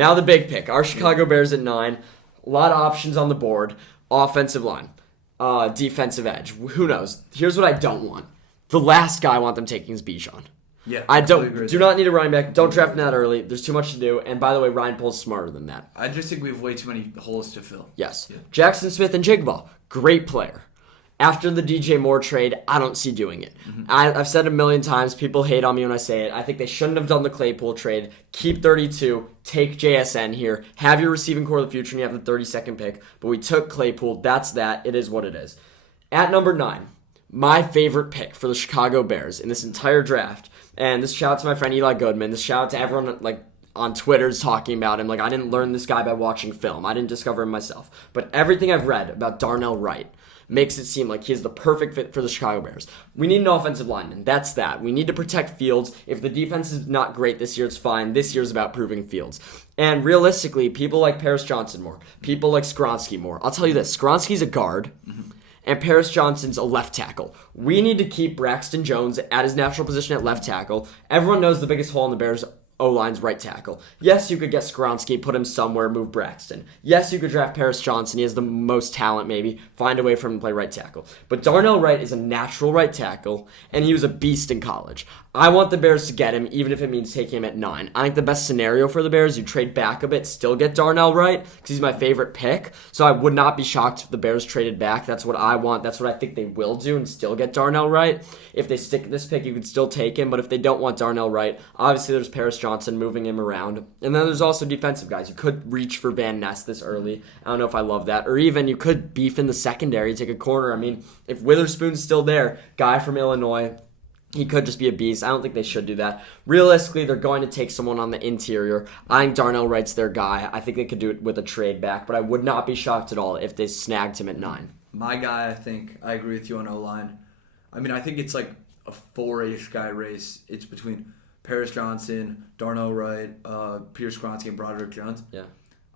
Now the big pick. Our Chicago Bears at 9. A lot of options on the board. Offensive line. Defensive edge. Who knows? Here's what I don't want. The last guy I want them taking is Bijan. Yeah, I do not need a running back. Don't draft him that early. There's too much to do. And by the way, Ryan Poles smarter than that. I just think we have way too many holes to fill. Yes. Yeah. Jackson Smith and Jigba, great player. After the DJ Moore trade, I don't see doing it. Mm-hmm. I've said it a million times. People hate on me when I say it. I think they shouldn't have done the Claypool trade. Keep 32. Take JSN here. Have your receiving core of the future, and you have the 32nd pick. But we took Claypool. That's that. It is what it is. At number 9, my favorite pick for the Chicago Bears in this entire draft, and this shout out to my friend Eli Goodman. This shout out to everyone on Twitter's talking about him. I didn't learn this guy by watching film. I didn't discover him myself. But everything I've read about Darnell Wright makes it seem like he's the perfect fit for the Chicago Bears. We need an offensive lineman. That's that. We need to protect Fields. If the defense is not great this year, it's fine. This year's about proving Fields. And realistically, people like Paris Johnson more. People like Skronsky more. I'll tell you this. Skronsky's a guard. Mm-hmm. And Paris Johnson's a left tackle. We need to keep Braxton Jones at his natural position at left tackle. Everyone knows the biggest hole in the Bears' O-line's right tackle. Yes, you could get Skronsky, put him somewhere, move Braxton. Yes, you could draft Paris Johnson. He has the most talent, maybe. Find a way for him to play right tackle. But Darnell Wright is a natural right tackle, and he was a beast in college. I want the Bears to get him, even if it means taking him at 9. I think the best scenario for the Bears, you trade back a bit, still get Darnell Wright, because he's my favorite pick. So I would not be shocked if the Bears traded back. That's what I want. That's what I think they will do, and still get Darnell Wright. If they stick this pick, you could still take him. But if they don't want Darnell Wright, obviously there's Paris Johnson moving him around. And then there's also defensive guys. You could reach for Van Ness this early. I don't know if I love that. Or even you could beef in the secondary, take a corner. I mean, if Witherspoon's still there, guy from Illinois, he could just be a beast. I don't think they should do that. Realistically, they're going to take someone on the interior. I think Darnell Wright's their guy. I think they could do it with a trade back, but I would not be shocked at all if they snagged him at 9. My guy, I agree with you on O-line. I mean, I think it's like a 4-ish guy race. It's between Paris Johnson, Darnell Wright, Pierce Skronsky, and Broderick Jones. Yeah.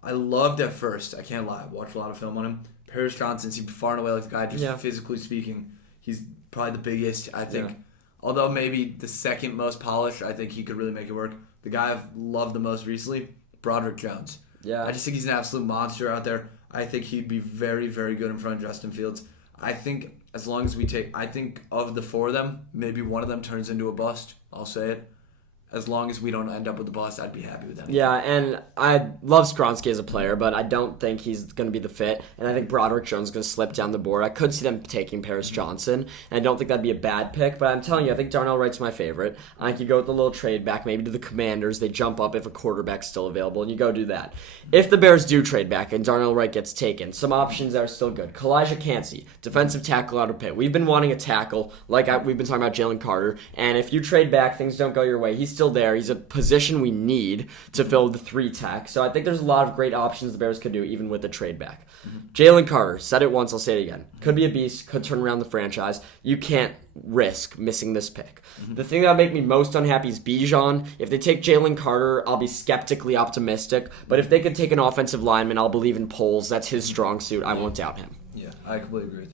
I loved at first. I can't lie. I watched a lot of film on him. Paris Johnson seemed far and away like the guy, just physically speaking. He's probably the biggest, I think. Yeah. Although maybe the second most polished, I think he could really make it work. The guy I've loved the most recently, Broderick Jones. Yeah. I just think he's an absolute monster out there. I think he'd be very, very good in front of Justin Fields. I think as long as I think of the 4 of them, maybe one of them turns into a bust. I'll say it. As long as we don't end up with the bust, I'd be happy with that. Yeah, and I love Skronsky as a player, but I don't think he's going to be the fit. And I think Broderick Jones is going to slip down the board. I could see them taking Paris Johnson, and I don't think that'd be a bad pick. But I'm telling you, I think Darnell Wright's my favorite. I could go with a little trade back, maybe to the Commanders. They jump up if a quarterback's still available, and you go do that. If the Bears do trade back and Darnell Wright gets taken, some options that are still good. Kalijah Cansey, defensive tackle out of Pitt. We've been wanting a tackle, we've been talking about Jalen Carter. And if you trade back, things don't go your way. He's still there. He's a position we need to fill the 3 tech. So I think there's a lot of great options the Bears could do, even with the trade back. Mm-hmm. Jalen Carter, said it once, I'll say it again. Could be a beast, could turn around the franchise. You can't risk missing this pick. Mm-hmm. The thing that would make me most unhappy is Bijan. If they take Jalen Carter, I'll be skeptically optimistic. But if they could take an offensive lineman, I'll believe in Poles. That's his strong suit. I won't doubt him. Yeah, I completely agree with you.